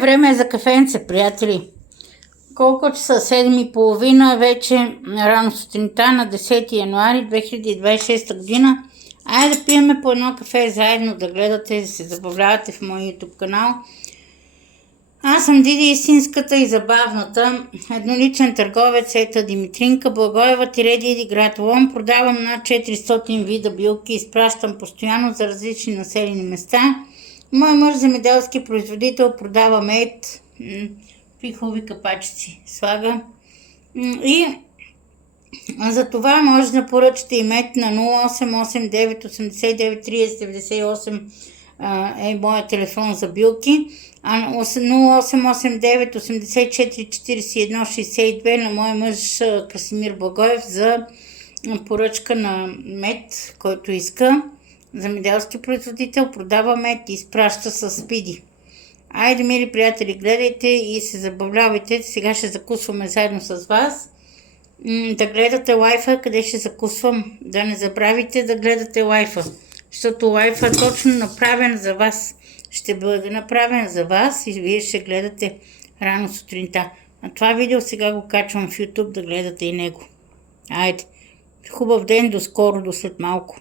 Време е за кафенце, приятели. Колко часа? 7:30 вече рано сутринта на 10 януари 2026 година. Айде да пиеме по едно кафе заедно, да гледате, да се забавлявате в моя YouTube канал. Аз съм Диди, истинската и забавната, едноличен търговец, ета Димитринка, Благоева, Диди, град Лом. Продавам над 400 вида билки, изпращам постоянно за различни населени места. Мой мъж, земеделски производител, продава мед, хубави капачици слага. И за това може да поръчате и мед на 0889 89 30 98 е моят телефон за билки, а 0889 84 41 62 на моя мъж Красимир Благоев за поръчка на мед, който иска. Земеделски производител, продава мед и изпраща с спиди. Айде, мили приятели, гледайте и се забавлявайте. Сега ще закусваме заедно с вас. Да гледате лайфа, къде ще закусвам. Да не забравите да гледате лайфа, защото лайфа е точно направен за вас. Ще бъде направен за вас и вие ще гледате рано сутринта. А това видео сега го качвам в YouTube, да гледате и него. Айде, хубав ден, до скоро, до след малко.